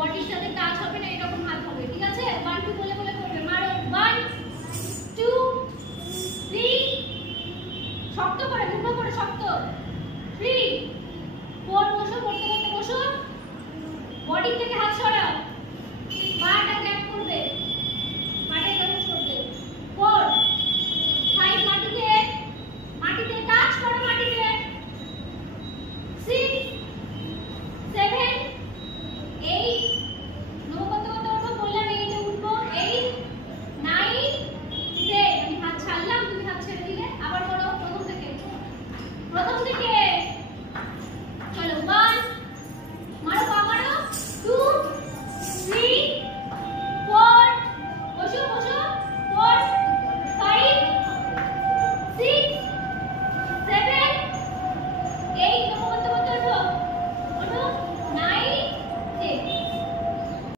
বডির সাথে টাচ হবে না, এরকম হাত হবে, ঠিক আছে? 1 2 বলে বলে করবে, মারো। 1 2 3, শক্ত করে, মুঠো করে শক্ত। 3 4, বসো, করতে করতে বসো।